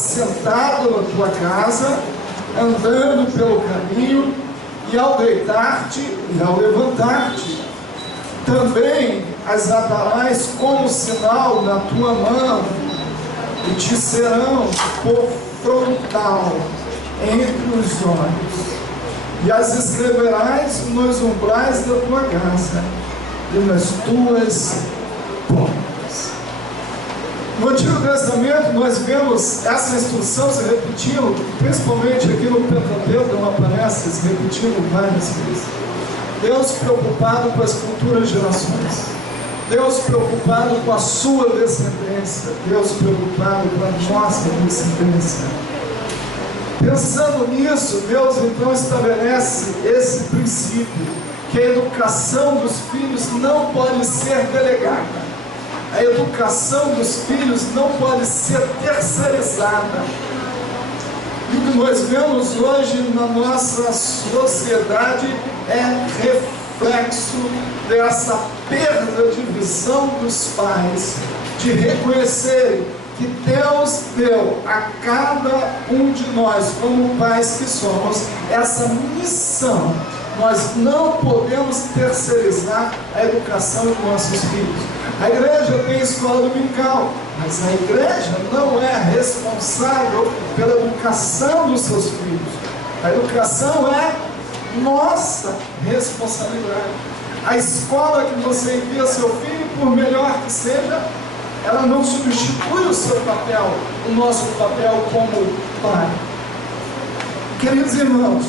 sentado na tua casa, andando pelo caminho, e ao deitar-te e ao levantar-te. Também as atarás como sinal na tua mão, e te serão por frontal entre os olhos, e as escreverás nos umbrais da tua casa e nas tuas portas. No Antigo Testamento nós vemos essa instrução se repetindo, principalmente aqui no Pentateuco, ela aparece se repetindo várias vezes. Deus preocupado com as futuras gerações, Deus preocupado com a sua descendência, Deus preocupado com a nossa descendência. Pensando nisso, Deus então estabelece esse princípio, que a educação dos filhos não pode ser delegada. A educação dos filhos não pode ser terceirizada. E o que nós vemos hoje na nossa sociedade é reflexo dessa perda de visão dos pais, de reconhecerem que Deus deu a cada um de nós, como pais que somos, essa missão. Nós não podemos terceirizar a educação dos nossos filhos. A igreja tem escola dominical, mas a igreja não é responsável pela educação dos seus filhos. A educação é nossa responsabilidade. A escola que você envia seu filho, por melhor que seja, ela não substitui o seu papel, o nosso papel como pai. Queridos irmãos,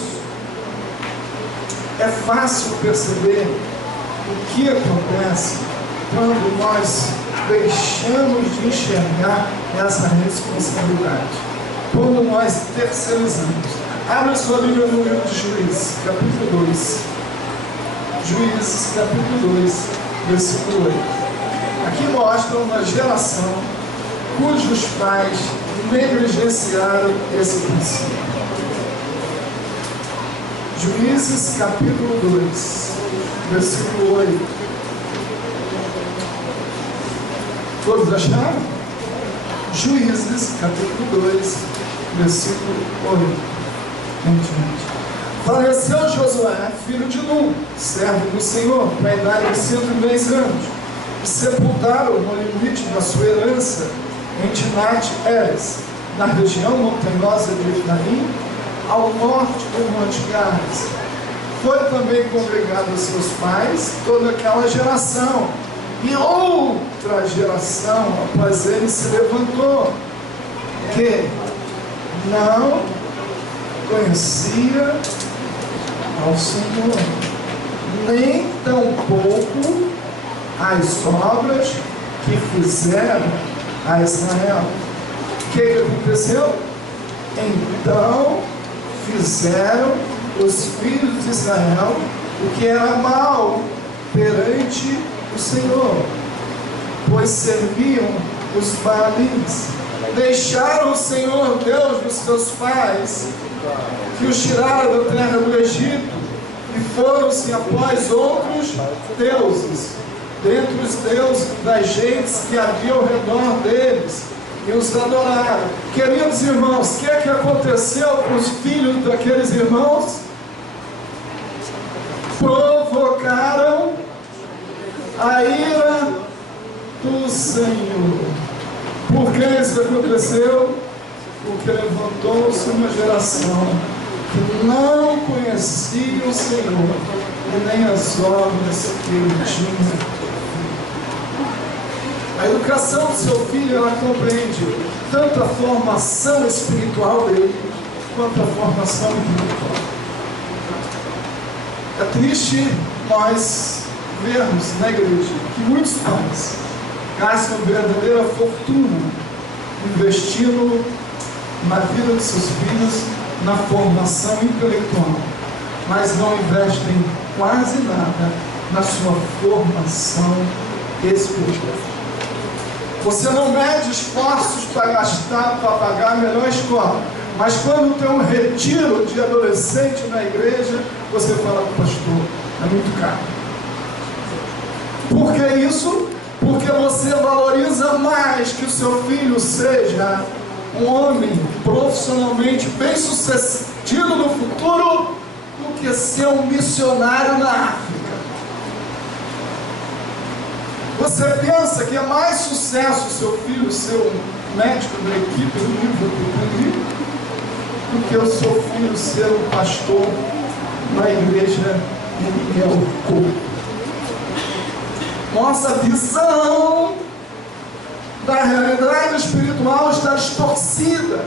é fácil perceber o que acontece quando nós deixamos de enxergar essa responsabilidade, quando nós terceirizamos. Abra sua Bíblia no livro de Juízes, capítulo 2. Juízes, capítulo 2, versículo 8. Aqui mostra uma geração cujos pais negligenciaram esse princípio. Juízes capítulo 2, versículo 8. Todos acharam? Juízes capítulo 2, versículo 8. Faleceu Josué, filho de Nun, servo do Senhor, com a idade de 110 anos, e sepultaram no limite da sua herança em Timnat-Heres, na região montanhosa de Efraim, ao norte do Monte Gades. Foi também congregado aos seus pais toda aquela geração, e outra geração após ele se levantou, que não conhecia ao Senhor, nem tampouco as obras que fizeram a Israel. O que aconteceu? Então fizeram os filhos de Israel o que era mal perante o Senhor, pois serviam os Baalins, deixaram o Senhor Deus dos seus pais, que os tiraram da terra do Egito, e foram-se após outros deuses, dentre os deuses das gentes que havia ao redor deles, e os adoraram. Queridos irmãos, o que é que aconteceu com os filhos daqueles irmãos? Provocaram a ira do Senhor. Por que isso aconteceu? Porque levantou-se uma geração que não conhecia o Senhor e nem as obras que ele tinha. A educação do seu filho, ela compreende tanto a formação espiritual dele, quanto a formação intelectual. É triste nós vermos na igreja que muitos pais gastam verdadeira fortuna investindo na vida de seus filhos, na formação intelectual, mas não investem quase nada na sua formação espiritual. Você não mede esforços para gastar, para pagar a melhor escola, mas quando tem um retiro de adolescente na igreja, você fala para o pastor, é muito caro. Por que isso? Porque você valoriza mais que o seu filho seja um homem profissionalmente bem-sucedido no futuro do que ser um missionário na África? Você pensa que é mais sucesso o seu filho ser um médico da equipe do livro do que o seu filho ser um pastor na igreja em Elco? Nossa visão da realidade espiritual está distorcida.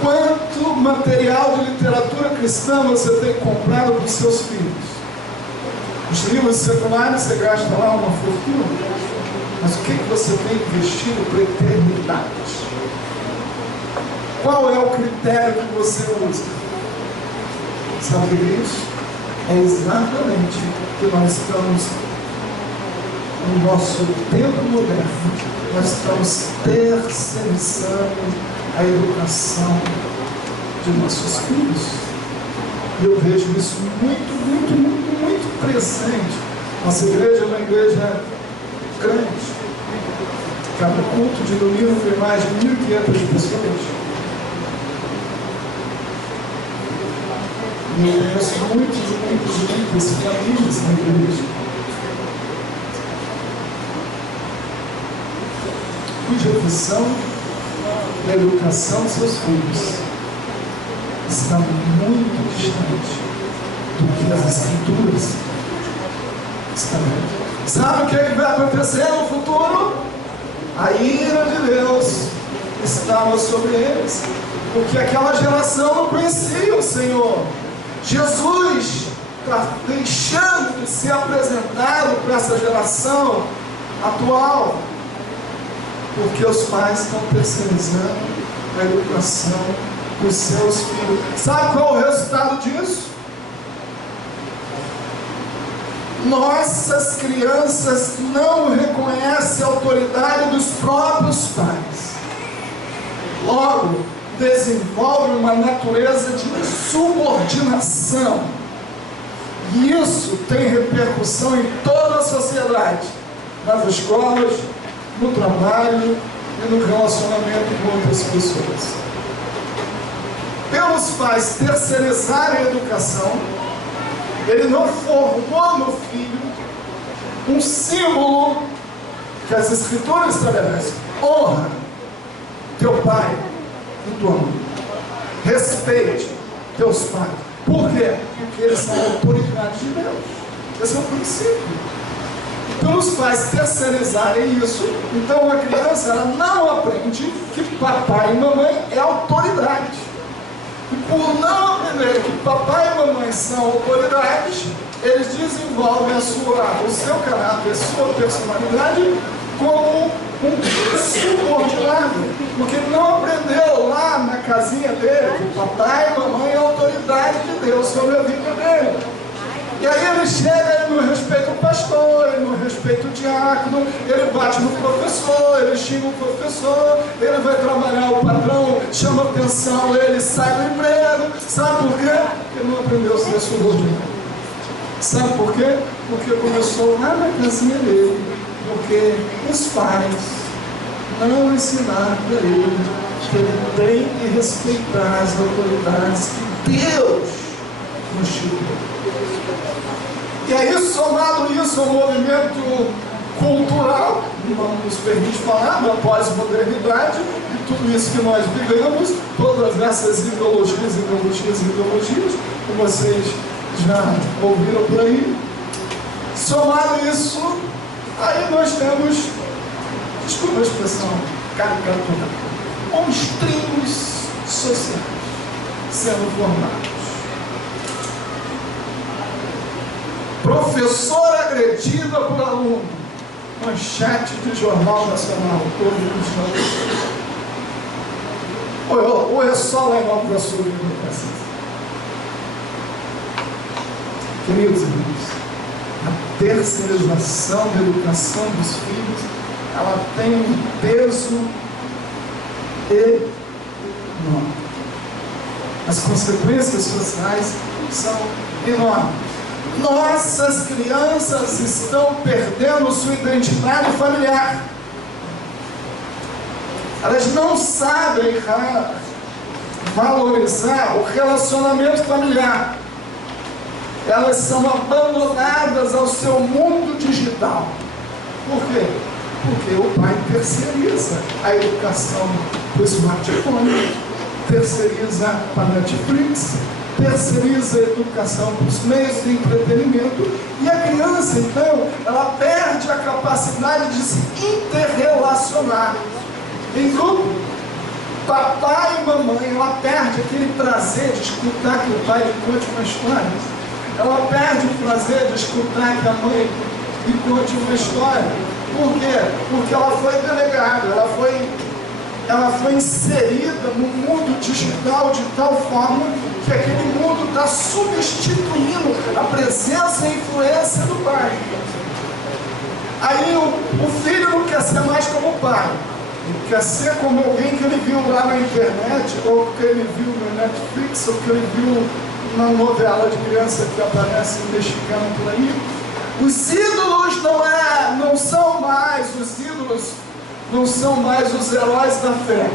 Quanto material de literatura cristã você tem comprado para os seus filhos? Os livros seculares você gasta lá uma fortuna, mas o que você tem investido para a eternidade? Qual é o critério que você usa? Sabe isso? É exatamente o que nós estamos, no nosso tempo moderno, nós estamos terceirizando a educação de nossos filhos. E eu vejo isso muito presente. Nossa igreja é uma igreja grande. Cada culto de domingo tem mais de 1.500 pessoas. E eu conheço muitas famílias na igreja, cuja visão da educação dos seus filhos está muito distante do que as Escrituras estão. Sabe o que vai acontecer no futuro? A ira de Deus estava sobre eles, porque aquela geração não conhecia o Senhor. Jesus está deixando de ser apresentado para essa geração atual, porque os pais estão terceirizando a educação dos seus filhos. Sabe qual é o resultado disso? Nossas crianças não reconhecem a autoridade dos próprios pais. Logo, desenvolve uma natureza de subordinação. E isso tem repercussão em toda a sociedade, nas escolas, no trabalho e no relacionamento com outras pessoas. Pelos pais terceirizarem a educação, ele não formou no filho um símbolo que as Escrituras estabelecem. Honra teu pai e tua mãe. Respeite teus pais. Por quê? Porque eles são a autoridade de Deus. Esse é o princípio. Então os pais terceirizarem isso, então a criança ela não aprende que papai e mamãe é autoridade. E por não aprender que papai e mamãe são autoridades, eles desenvolvem o seu caráter, a sua personalidade como um subordinado, porque não aprendeu lá na casinha dele que papai e mamãe é a autoridade de Deus sobre a vida dele. E aí ele chega, ele não respeita o pastor, ele não respeita o diácono, ele bate no professor, ele xinga o professor, ele vai trabalhar, o patrão chama atenção, ele sai do emprego. Sabe por quê? Porque ele não aprendeu a ser subordinado. Sabe por quê? Porque começou lá na casinha dele, porque os pais não ensinaram para ele que ele tem que respeitar as autoridades que Deus constituiu. E aí, somado isso ao movimento cultural, não nos permite falar da pós-modernidade, e tudo isso que nós vivemos, todas essas ideologias, que vocês já ouviram por aí. Somado isso, aí nós temos, desculpa a expressão, caricatura, monstrinhos sociais sendo formados. Professora agredida por aluno. Manchete de Jornal Nacional. Todo mundo chama. Ou é só lá em Nova Iguaçu que não precisa? Queridos irmãos, a terceirização da educação dos filhos, ela tem um peso enorme. As consequências sociais são enormes. Nossas crianças estão perdendo sua identidade familiar. Elas não sabem valorizar o relacionamento familiar. Elas são abandonadas ao seu mundo digital. Por quê? Porque o pai terceiriza a educação para o smartphone, terceiriza para a Netflix, terceiriza a educação para os meios de entretenimento, e a criança, então, ela perde a capacidade de se interrelacionar em grupo. Papai e mamãe, ela perde aquele prazer de escutar que o pai lhe conte uma história. Ela perde o prazer de escutar que a mãe lhe conte uma história. Por quê? Porque ela foi delegada, ela foi inserida no mundo digital de tal forma que aquele mundo está substituindo a presença e a influência do pai. Aí o filho não quer ser mais como o pai. Ele quer ser como alguém que ele viu lá na internet, ou que ele viu no Netflix, ou que ele viu na novela de criança que aparece mexicano por aí. Os ídolos não são mais os heróis da fé,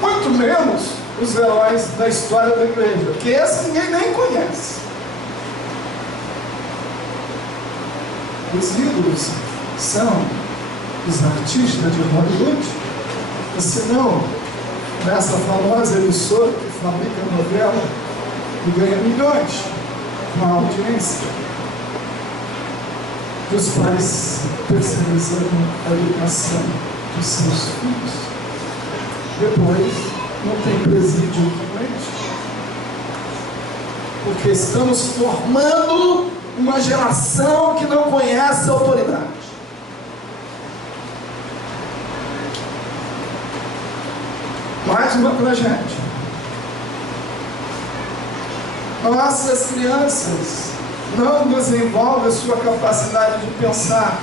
muito menos os heróis da história da igreja, porque esse ninguém nem conhece. Os ídolos são os artistas de Hollywood, ou senão nessa famosa emissora que fabrica novela e ganha milhões com a audiência. Os pais terceirizando a educação dos seus filhos. Depois, não tem presídio com eles. Porque estamos formando uma geração que não conhece a autoridade. Mais uma tragédia. Nossas crianças não desenvolvem a sua capacidade de pensar,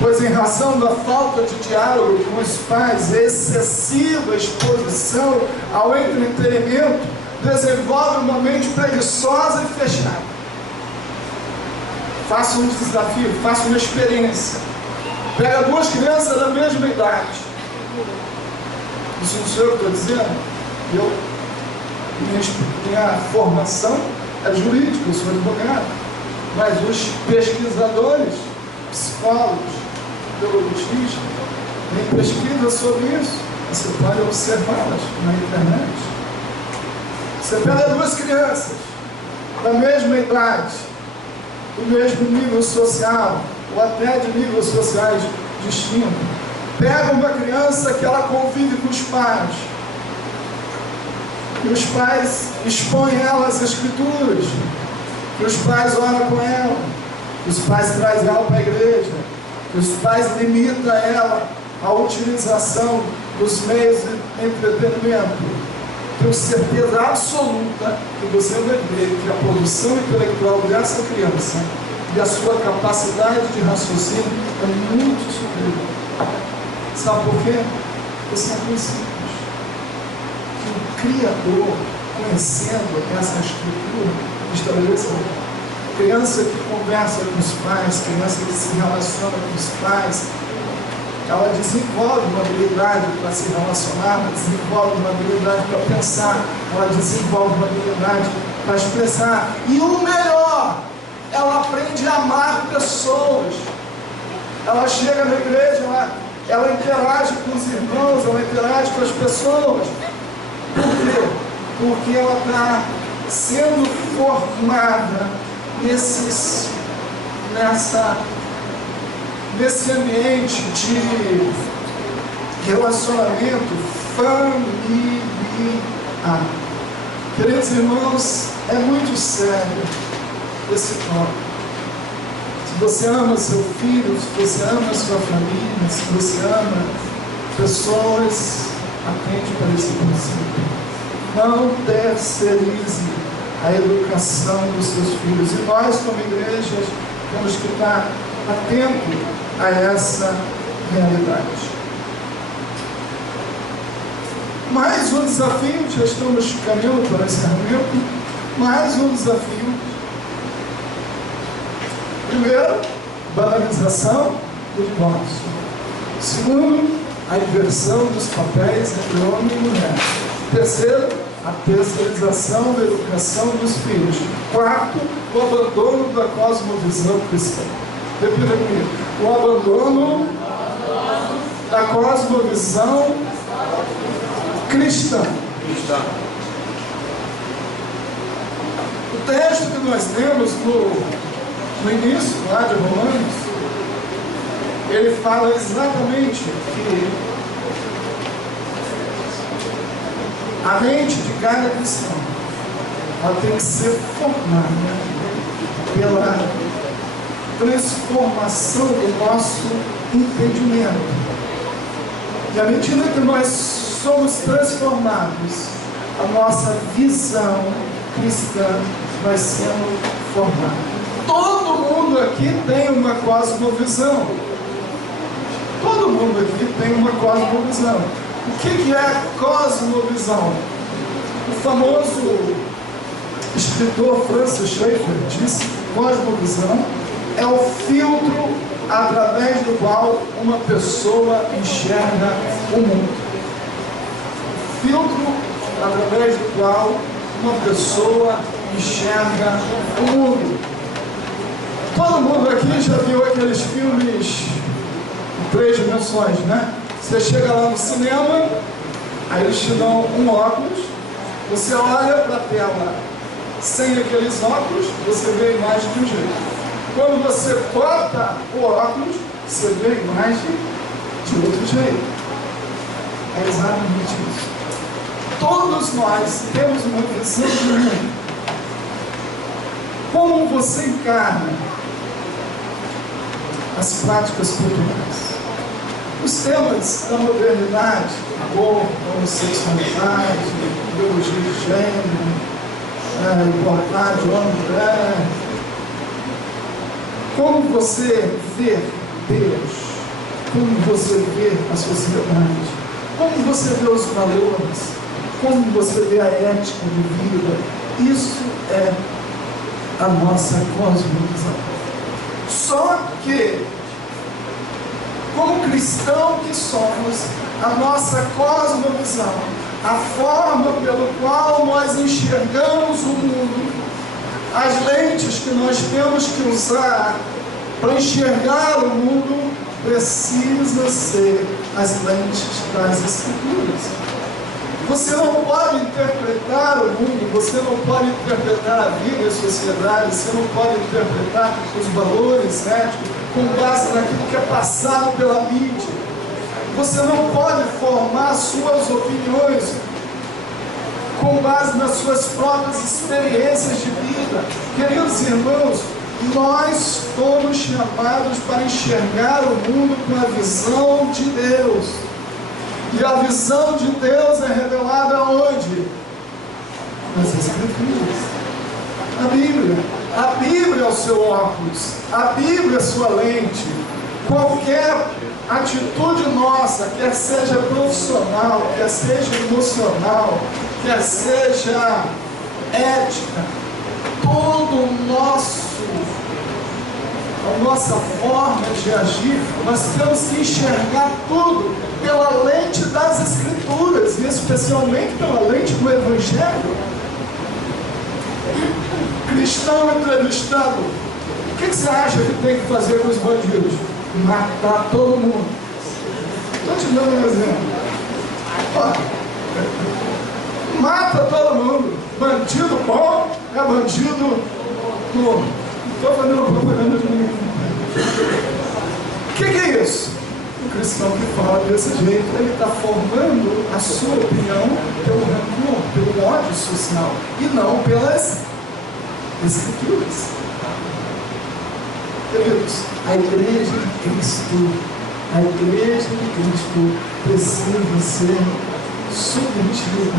pois em razão da falta de diálogo com os pais, excessiva exposição ao entretenimento, desenvolve uma mente preguiçosa e fechada. Faça um desafio, faça uma experiência. Pega duas crianças da mesma idade. Isso não sei o que eu estou dizendo. Minha formação é jurídica, eu sou advogado, mas os pesquisadores, psicólogos, biologistas, têm pesquisa sobre isso. Você pode observá-las na internet. Você pega duas crianças da mesma idade, do mesmo nível social, ou até de níveis sociais distintos. Pega uma criança que ela convive com os pais, que os pais expõem ela às escrituras, que os pais oram com ela, que os pais trazem ela para a igreja, que os pais limitam ela a utilização dos meios de entretenimento. Tenho certeza absoluta que você vai ver que a produção intelectual dessa criança e a sua capacidade de raciocínio é muito superior. Sabe por quê? Porque são princípios que o Criador, conhecendo essa estrutura, estabeleceu. Criança que conversa com os pais, criança que se relaciona com os pais, ela desenvolve uma habilidade para se relacionar, ela desenvolve uma habilidade para pensar, ela desenvolve uma habilidade para expressar. E o melhor, ela aprende a amar pessoas. Ela chega na igreja, ela interage com os irmãos, ela interage com as pessoas. Por quê? Porque ela está sendo formada nesse ambiente de relacionamento familiar. Queridos irmãos, é muito sério esse tópico. Se você ama seu filho, se você ama sua família, se você ama pessoas, atente para esse princípio. Não terceirize a educação dos seus filhos. E nós, como igrejas, temos que estar atentos a essa realidade. Mais um desafio, já estamos caminhando para o encerramento. Mais um desafio. Primeiro, banalização do divórcio. Segundo, a inversão dos papéis entre homem e mulher. Terceiro, a terceirização da educação dos filhos. Quarto, o abandono da cosmovisão cristã. Repita comigo. O abandono da cosmovisão cristã. O texto que nós lemos no início, lá de Romanos, ele fala exatamente que a mente de cada cristão, ela tem que ser formada pela transformação do nosso entendimento. E à medida que nós somos transformados, a nossa visão cristã vai sendo formada. Todo mundo aqui tem uma cosmovisão. Todo mundo aqui tem uma cosmovisão. O que é a cosmovisão? O famoso escritor Francis Schaeffer disse que cosmovisão é o filtro através do qual uma pessoa enxerga o mundo. Filtro através do qual uma pessoa enxerga o mundo. Todo mundo aqui já viu aqueles filmes em 3 dimensões, né? Você chega lá no cinema, aí eles te dão um óculos, você olha para a tela sem aqueles óculos, você vê a imagem de um jeito. Quando você bota o óculos, você vê a imagem de outro jeito. É exatamente isso. Todos nós temos uma visão de mundo. Como você encarna as práticas culturais? Os temas da modernidade, amor, homossexualidade, ideologia de gênero, igualdade, homem e mulher. Como você vê Deus? Como você vê a sociedade? Como você vê os valores? Como você vê a ética de vida? Isso é a nossa cosmovisão. Só que, como cristão que somos, a nossa cosmovisão, a forma pelo qual nós enxergamos o mundo, as lentes que nós temos que usar para enxergar o mundo, precisa ser as lentes das Escrituras. Você não pode interpretar o mundo, você não pode interpretar a vida e a sociedade, você não pode interpretar os valores éticos com base naquilo que é passado pela mídia. Você não pode formar suas opiniões com base nas suas próprias experiências de vida. Queridos irmãos, nós fomos chamados para enxergar o mundo com a visão de Deus. E a visão de Deus é revelada onde? Nas Escrituras. A Bíblia. A Bíblia é o seu óculos. A Bíblia é a sua lente. Qualquer atitude nossa, quer seja profissional, quer seja emocional, quer seja ética, todo a nossa forma de agir, nós temos que enxergar tudo pela lente das Escrituras, e especialmente pela lente do Evangelho. Cristão entrevistado, o que você acha que tem que fazer com os bandidos? Matar todo mundo. Estou te dando um exemplo. Mata todo mundo. Bandido bom é bandido morto. Estou fazendo propaganda de mim. O que é isso? O cristão que fala desse jeito, ele está formando a sua opinião pelo rancor, pelo ódio social, e não pelas Escrituras. Queridos, a igreja de Cristo precisa ser submetida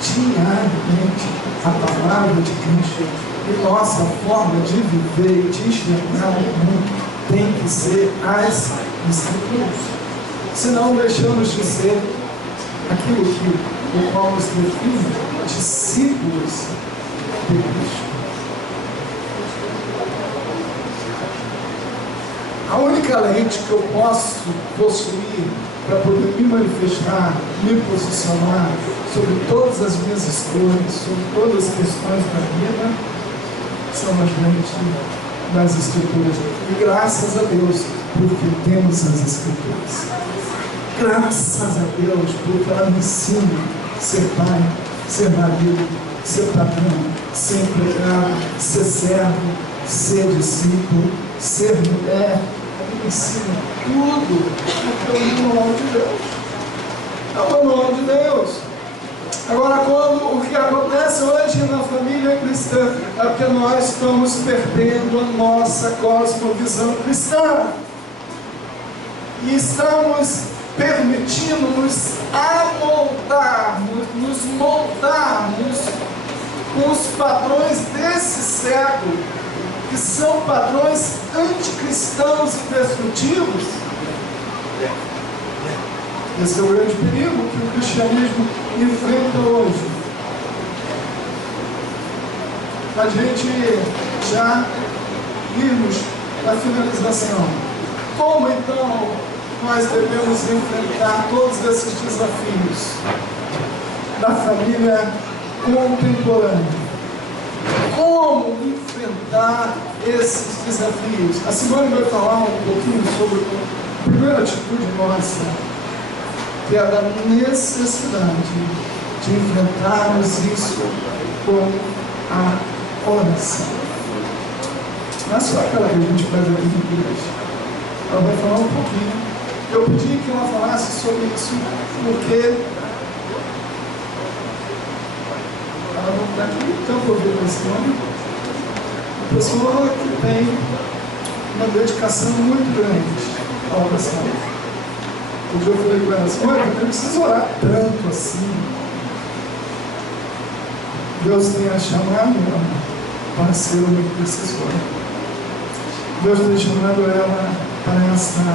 diariamente à palavra de Cristo, e nossa forma de viver e de enxergar o mundo tem que ser as Escrituras. Senão deixamos de ser aquilo que o qual nos define, discípulos de Cristo. A única lente que eu posso possuir para poder me manifestar, me posicionar sobre todas as minhas escolhas, sobre todas as questões da vida, são as lentes das Escrituras. E graças a Deus, porque temos as Escrituras. Graças a Deus, porque ela me ensina a ser pai, ser marido, ser patrão, ser empregado, ser servo, ser discípulo, ser mulher. Ela me ensina tudo, porque é o manual de Deus. É o manual de Deus. Agora, o que acontece hoje na família cristã é porque nós estamos perdendo a nossa cosmovisão cristã. E estamos permitindo-nos amoldarmos, nos moldarmos com os padrões desse século, que são padrões anticristãos e destrutivos. Esse é o grande perigo que o cristianismo enfrenta hoje. A gente já vimos na finalização. Como então nós devemos enfrentar todos esses desafios da família contemporânea? Como enfrentar esses desafios? A Simone vai falar um pouquinho sobre a primeira atitude nossa, que é da necessidade de enfrentarmos isso com a oração. Não é só aquela que a gente faz aqui na igreja. Ela vai falar um pouquinho. Eu pedi que ela falasse sobre isso, porque ela não está aqui, então eu ouvi esse nome. Uma pessoa que tem uma dedicação muito grande à oração. Um dia eu falei com ela assim: olha, eu não preciso orar tanto assim. Deus tem a chamado ela para ser uma intercessora. Deus tem chamado ela para essa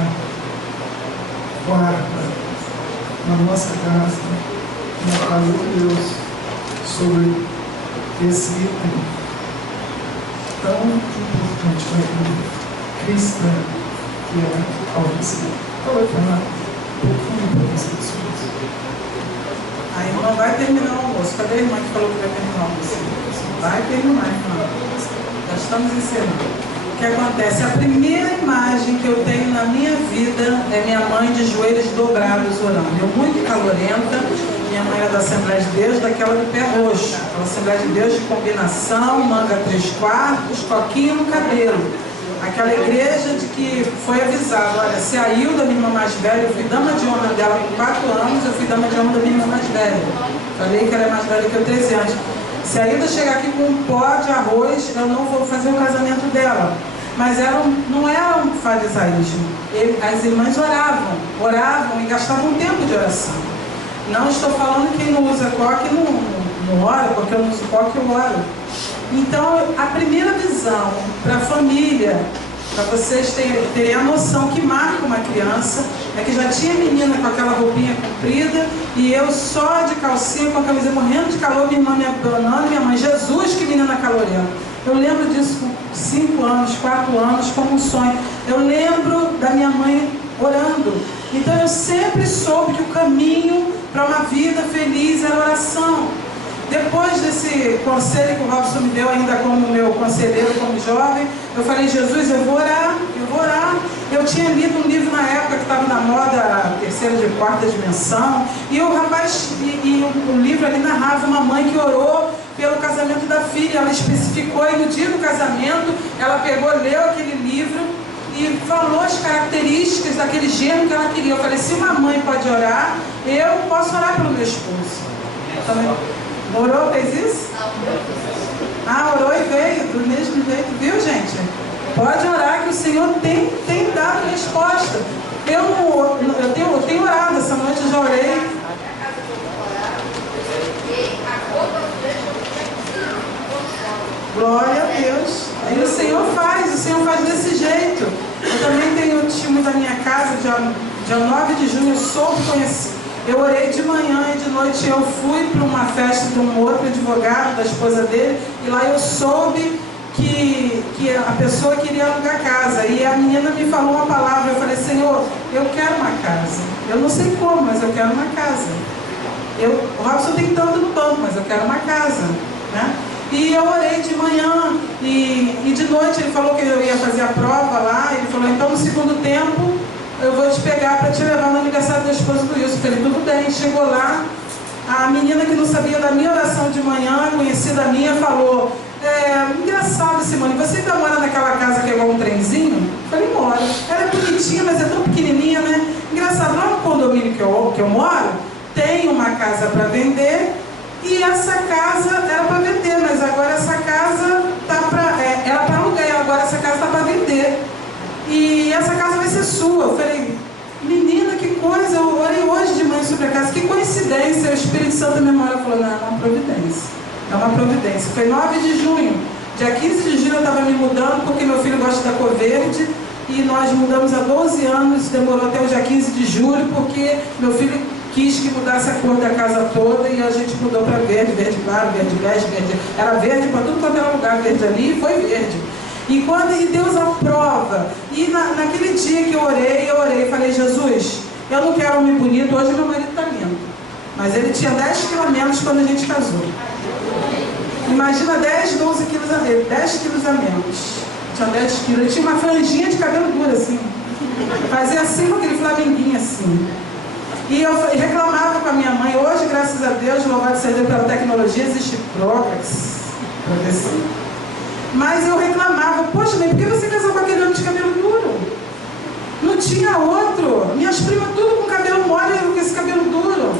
guarda na nossa casa, na casa de Deus, sobre esse item tão importante para a vida cristã, que é a oração. Então, vai falar um pouquinho para as pessoas. A irmã vai terminar o almoço. Cadê a irmã que falou que vai terminar o almoço? Vai terminar, irmã. Já estamos encerrando. O que acontece? A primeira imagem que eu tenho na minha vida é minha mãe de joelhos dobrados orando. Eu muito calorenta. Minha mãe era da Assembleia de Deus, daquela do pé roxo. A Assembleia de Deus de combinação, manga 3/4, coquinho no cabelo. Aquela igreja de que foi avisado: olha, se a Hilda, minha irmã mais velha, eu fui dama de honra dela com 4 anos, eu fui dama de honra da minha irmã mais velha. Falei que ela é mais velha que eu, 13 anos. Se a Hilda chegar aqui com um pó de arroz, eu não vou fazer o casamento dela. Mas não era um farisaísmo. As irmãs oravam e gastavam um tempo de oração. Não estou falando que quem não usa coque não ora, porque eu não uso coque, eu oro. Então, a primeira visão para a família, para vocês terem a noção que marca uma criança, é que já tinha menina com aquela roupinha comprida e eu só de calcinha, com a camisa morrendo de calor, minha irmã me abandonando, minha mãe: Jesus, que menina calorenta. Eu lembro disso com 5 anos, 4 anos, como um sonho. Eu lembro da minha mãe orando. Então eu sempre soube que o caminho para uma vida feliz era oração. Depois desse conselho que o Robson me deu ainda como meu conselheiro, como jovem, eu falei: Jesus, eu vou orar, eu vou orar. Eu tinha lido um livro na época que estava na moda, terceira e quarta dimensão, e o rapaz, o livro ali narrava uma mãe que orou pelo casamento da filha. Ela especificou, e no dia do casamento, ela pegou, leu aquele livro e falou as características daquele gênero que ela queria. Eu falei: se uma mãe pode orar, eu posso orar pelo meu esposo. Também. Orou, fez isso? Ah, orou e veio, do mesmo jeito, viu, gente? Pode orar que o Senhor tem dado resposta. Eu tenho orado, essa noite eu já orei. Glória a Deus. Aí o Senhor faz desse jeito. Eu também tenho o testemunho da minha casa, dia 9 de junho, eu soube conhecer. Eu orei de manhã e de noite eu fui para uma festa de um outro advogado, da esposa dele, e lá eu soube que a pessoa queria alugar casa, e a menina me falou uma palavra, eu falei, Senhor, eu quero uma casa, eu não sei como, mas eu quero uma casa. O Robson tem tanto no banco, mas eu quero uma casa, né? E eu orei de manhã, e de noite ele falou que eu ia fazer a prova lá, ele falou, então no segundo tempo eu vou te pegar para te levar no aniversário da esposa do Wilson. Eu falei, tudo bem. Chegou lá, a menina que não sabia da minha oração de manhã, conhecida minha, falou, engraçado, Simone, você ainda mora naquela casa que é igual um trenzinho? Eu falei, moro. Ela é bonitinha, mas é tão pequenininha, né? Engraçado, lá no condomínio que eu moro, tem uma casa para vender, e essa casa era para vender, mas agora essa casa era para alugar, e agora essa casa está para vender. E essa casa vai ser sua. Eu falei, menina, que coisa, eu orei hoje de manhã sobre a casa, que coincidência. O Espírito Santo na memória falou, não, é uma providência. É uma providência. Foi 9 de junho. Dia 15 de junho eu estava me mudando, porque meu filho gosta da cor verde, e nós mudamos há 12 anos, demorou até o dia 15 de julho, porque meu filho quis que mudasse a cor da casa toda, e a gente mudou para verde, verde claro, verde bege, verde. Era verde para tudo quanto era lugar, verde ali, e foi verde. E Deus aprova. E naquele dia que eu orei, falei, Jesus, eu não quero homem bonito, hoje meu marido está lindo, mas ele tinha 10 quilos a menos quando a gente casou. Imagina 10, 12 quilos a menos, 10 quilos a menos. Tinha 10 quilos, ele tinha uma franjinha de cabelo duro assim, fazia assim com aquele flamenguinho assim. E eu reclamava com a minha mãe. Hoje, graças a Deus, louvado seja Deus pela tecnologia, existe Progress. Mas eu reclamava, poxa, mãe, por que você casou com aquele homem de cabelo duro? Não tinha outro. Minhas primas tudo com cabelo mole e eu com esse cabelo duro.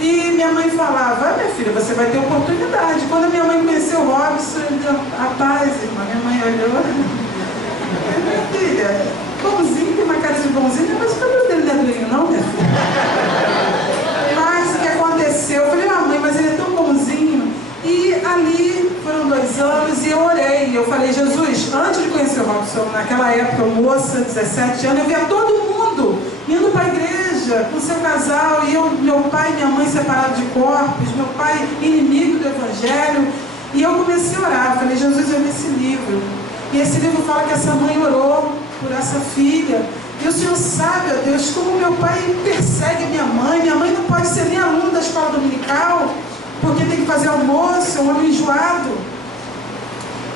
E minha mãe falava, minha filha, você vai ter oportunidade. Quando a minha mãe conheceu o Robson, eu disse, rapaz, irmã, minha mãe olhou, minha filha, bonzinho, tem uma cara de bonzinho, mas o cabelo dele não é durinho não, minha filha. Mas o que aconteceu? Eu falei, mãe, mas ele é tão bonzinho. E ali foram 2 anos e eu orei. Eu falei, Jesus, antes de conhecer o Robson, naquela época, moça, 17 anos, eu via todo mundo indo para a igreja com seu casal, e meu pai e minha mãe separados de corpos, meu pai inimigo do evangelho. E eu comecei a orar. Eu falei, Jesus, eu li esse livro. E esse livro fala que essa mãe orou por essa filha. E o Senhor sabe, ó Deus, como meu pai persegue minha mãe. Minha mãe não pode ser nem aluna da escola dominical, porque tem que fazer almoço, é um homem enjoado.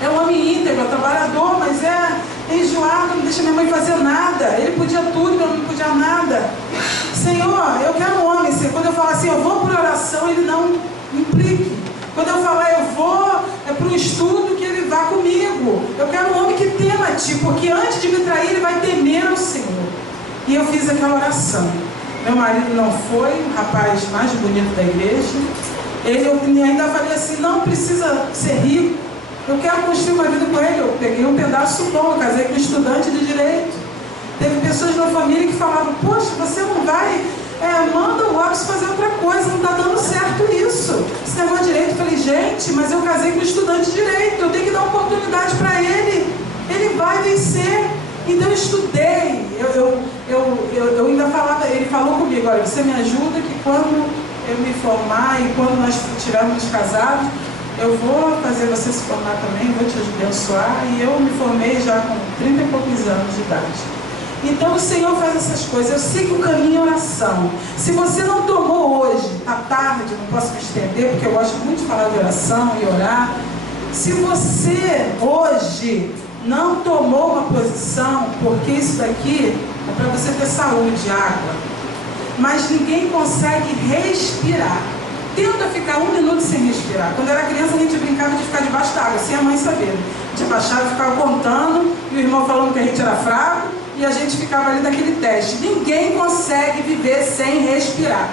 É um homem íntegro, trabalhador, mas é enjoado, não deixa minha mãe fazer nada. Ele podia tudo, eu não podia nada. Senhor, eu quero um homem. Quando eu falar assim, eu vou por oração, ele não implique. Quando eu falar, eu vou para um estudo, que ele vá comigo. Eu quero um homem que tema a ti, porque antes de me trair, ele vai temer ao Senhor. E eu fiz aquela oração. Meu marido não foi o rapaz mais bonito da igreja. Eu ainda falei assim, não precisa ser rico, eu quero construir uma vida com ele. Eu peguei um pedaço bom, eu casei com um estudante de direito. Teve pessoas na família que falavam, poxa, você não vai, manda o Robson fazer outra coisa, não está dando certo isso. Esse negócio de direito. Eu falei, gente, mas eu casei com um estudante de direito, eu tenho que dar oportunidade para ele, ele vai vencer. Então eu estudei, eu ainda falava, ele falou comigo, olha, você me ajuda que quando eu me formar e quando nós estivermos casados, eu vou fazer você se formar também, vou te abençoar. E eu me formei já com 30 e poucos anos de idade. Então o Senhor faz essas coisas. Eu sei que o caminho é oração. Se você não tomou hoje, à tarde, não posso me estender, porque eu gosto muito de falar de oração e orar. Se você hoje não tomou uma posição, porque isso daqui é para você ter saúde, água, mas ninguém consegue respirar. Tenta ficar 1 minuto sem respirar. Quando era criança, a gente brincava de ficar debaixo d'água, sem a mãe saber. A gente abaixava e ficava contando, e o irmão falando que a gente era fraco, e a gente ficava ali naquele teste. Ninguém consegue viver sem respirar.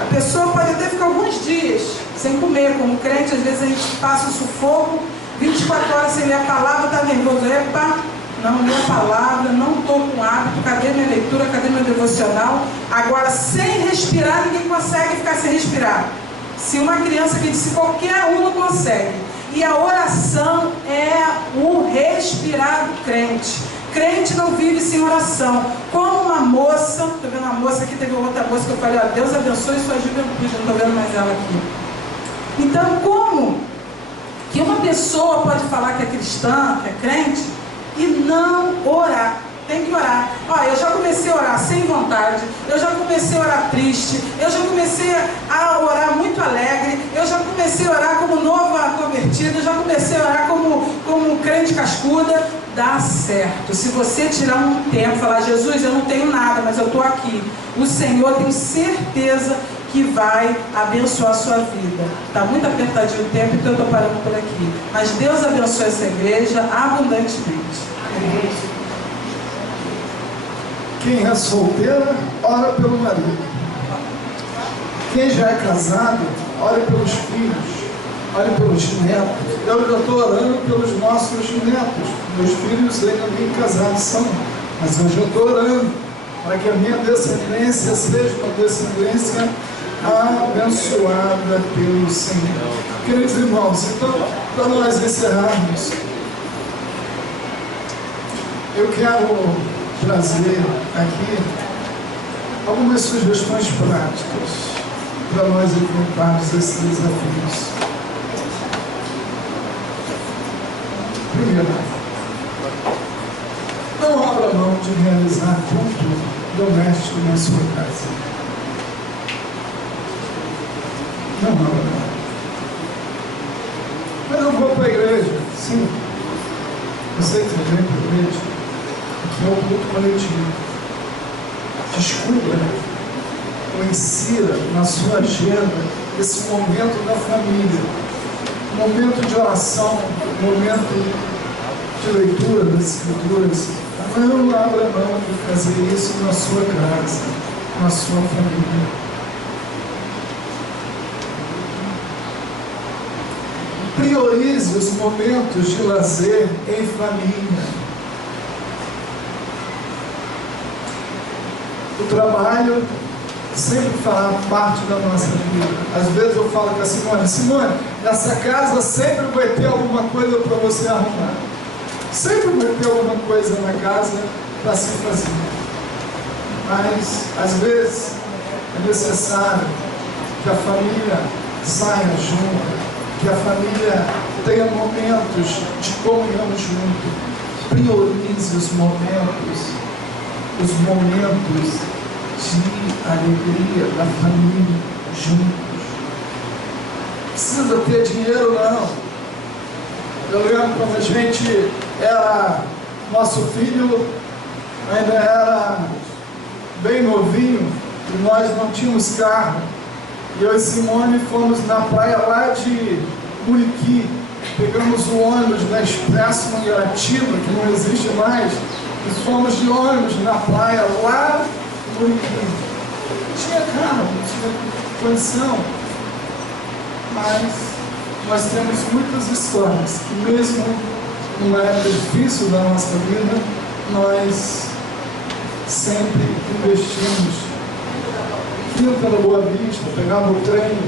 A pessoa pode até ficar alguns dias sem comer, como crente, às vezes a gente passa o sufoco, 24 horas sem ler a palavra, está nervoso. Epa, não li a palavra, não estou com hábito, cadê minha leitura, cadê meu devocional? Agora, sem respirar, ninguém consegue ficar sem respirar. Se uma criança que disse, qualquer um não consegue. E a oração é o respirar do crente. Crente não vive sem oração. Como uma moça, estou vendo uma moça aqui, teve outra moça que eu falei, ó, Deus abençoe sua juventude, não estou vendo mais ela aqui. Então, como que uma pessoa pode falar que é cristã, que é crente, e não orar. Tem que orar. Olha, eu já comecei a orar sem vontade, eu já comecei a orar triste, eu já comecei a orar muito alegre, eu já comecei a orar como nova convertida, eu já comecei a orar como crente cascuda. Dá certo. Se você tirar um tempo e falar, Jesus, eu não tenho nada, mas eu estou aqui, o Senhor, tenho certeza que vai abençoar a sua vida. Está muito apertadinho o tempo, então eu estou parando por aqui. Mas Deus abençoe essa igreja abundantemente. Quem é solteira, ora pelo marido. Quem já é casado, ora pelos filhos, ora pelos netos. Eu já estou orando pelos nossos netos. Meus filhos ainda nem casados são, mas eu já estou orando para que a minha descendência seja uma descendência abençoada pelo Senhor. Queridos irmãos, então, para nós encerrarmos, eu quero trazer aqui algumas sugestões práticas para nós enfrentarmos esses desafios. Primeiro, não abra mão de realizar culto doméstico na sua casa. Não abra mão. Mas eu vou para a igreja. Sim, eu sei que você vem para a igreja, que é um culto coletivo. Descubra ou insira na sua agenda esse momento da família, momento de oração, momento de leitura das Escrituras. Não abra mão de fazer isso na sua casa, na sua família. Priorize os momentos de lazer em família. O trabalho sempre fará parte da nossa vida. Às vezes eu falo com a Simone, nessa casa sempre vai ter alguma coisa para você arrumar. Sempre vai ter alguma coisa na casa para se fazer. Mas, às vezes, é necessário que a família saia junto, que a família tenha momentos de comunhão junto. Priorize os momentos de alegria da família juntos. Precisa ter dinheiro, não. Eu lembro quando a gente era, nosso filho ainda era bem novinho e nós não tínhamos carro. E eu e Simone fomos na praia lá de Muriqui, pegamos o ônibus da Expresso Mangaratiba, que não existe mais, e fomos de ônibus na praia lá de Muriqui. Tinha carro, tinha condição, mas nós temos muitas histórias que mesmo numa época difícil da nossa vida, nós sempre investimos. Vinha pela Boa Vista, pegavam o trem,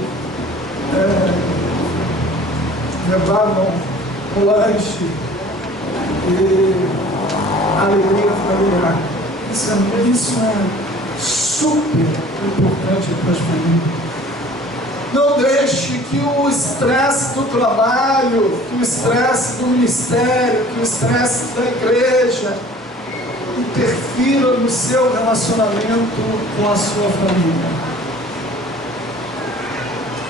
levavam um lanche e alegria familiar. Isso é super importante para as famílias. Não deixe que o estresse do trabalho, que o estresse do ministério, que o estresse da igreja interfira no seu relacionamento com a sua família.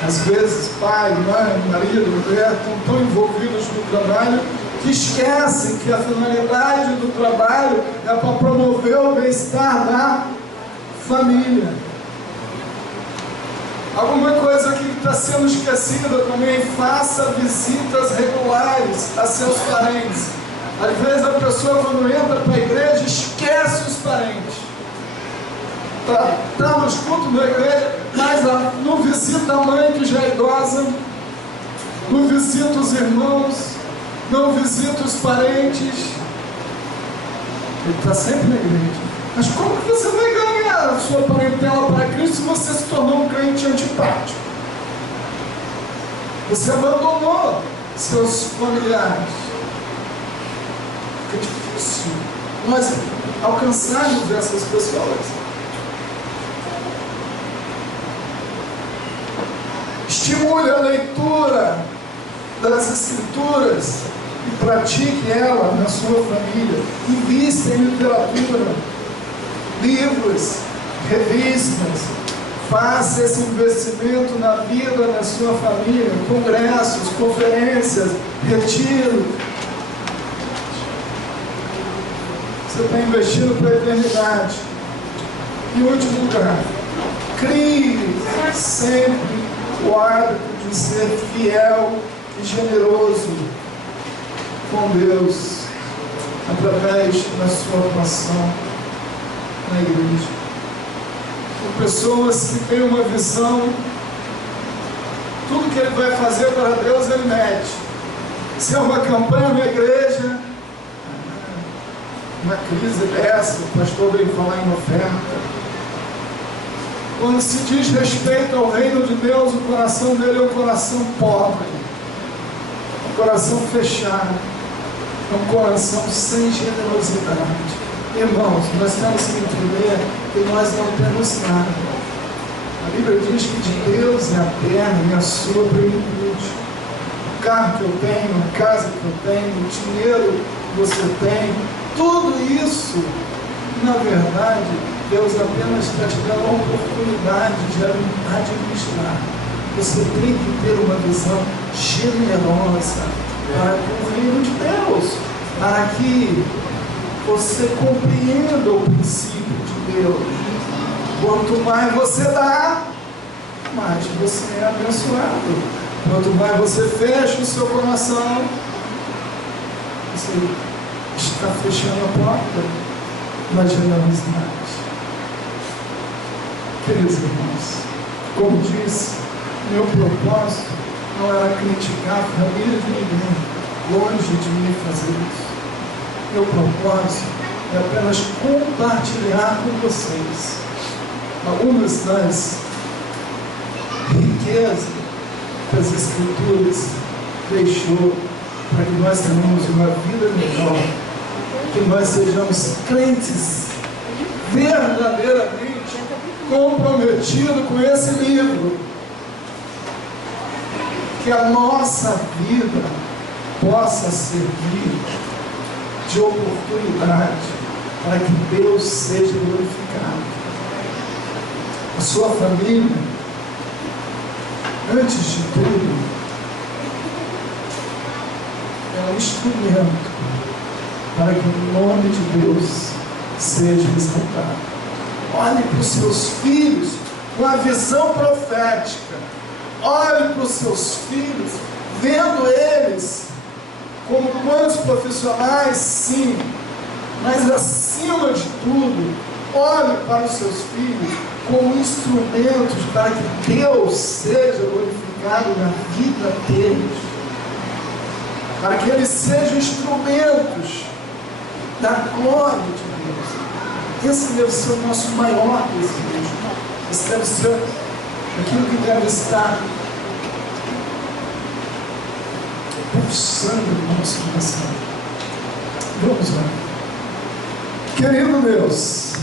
Às vezes, pai, mãe, marido, mulher estão tão envolvidos no trabalho que esquecem que a finalidade do trabalho é para promover o bem-estar da família. Alguma coisa que está sendo esquecida também, faça visitas regulares a seus parentes. Às vezes a pessoa, quando entra para a igreja, esquece os parentes. Está nos cultos da igreja, mas não visita a mãe que já é idosa, não visita os irmãos, não visita os parentes. Ele está sempre na igreja. Mas como que você vai ganhar a sua parentela para Cristo se você se tornou um crente antipático? Você abandonou seus familiares. Fica difícil nós alcançarmos essas pessoas. Estimule a leitura das Escrituras e pratique ela na sua família. Invista em literatura, livros, revistas. Faça esse investimento na vida da sua família, congressos, conferências, retiro. Você está investindo para a eternidade. Em último lugar, crie sempre o hábito de ser fiel e generoso com Deus através da sua atuação na igreja. Com pessoas que têm uma visão, tudo que ele vai fazer para Deus ele mete. Se é uma campanha na igreja, uma crise dessa, o pastor veio falar em oferta. Quando se diz respeito ao reino de Deus, o coração dele é um coração pobre, um coração fechado, um coração sem generosidade. Irmãos, nós temos que entender que nós não temos nada. A Bíblia diz que de Deus é a terra e a sua plenitude. O carro que eu tenho, a casa que eu tenho, o dinheiro que você tem, tudo isso, na verdade, Deus apenas está te dando a oportunidade de administrar. Você tem que ter uma visão generosa para com o reino de Deus, para que você compreenda o princípio de Deus. Quanto mais você dá, mais você é abençoado. Quanto mais você fecha o seu coração, você está fechando a porta da generosidade. Queridos irmãos, como disse, meu propósito não era criticar a família de ninguém, longe de mim fazer isso. Meu propósito é apenas compartilhar com vocês algumas das riquezas que as Escrituras deixou para que nós tenhamos uma vida melhor, que nós sejamos crentes verdadeiramente comprometidos com esse livro, que a nossa vida possa servir de oportunidade para que Deus seja glorificado. A sua família, antes de tudo, é um instrumento para que o nome de Deus seja exaltado. Olhe para os seus filhos com a visão profética. Olhe para os seus filhos, vendo eles como bons profissionais, sim, mas acima de tudo, olhe para os seus filhos como instrumentos para que Deus seja glorificado na vida deles, para que eles sejam instrumentos da glória de Deus. Esse deve ser o nosso maior desejo. Esse deve ser aquilo que deve estar pulsando no nosso coração. Vamos lá. Querido Deus,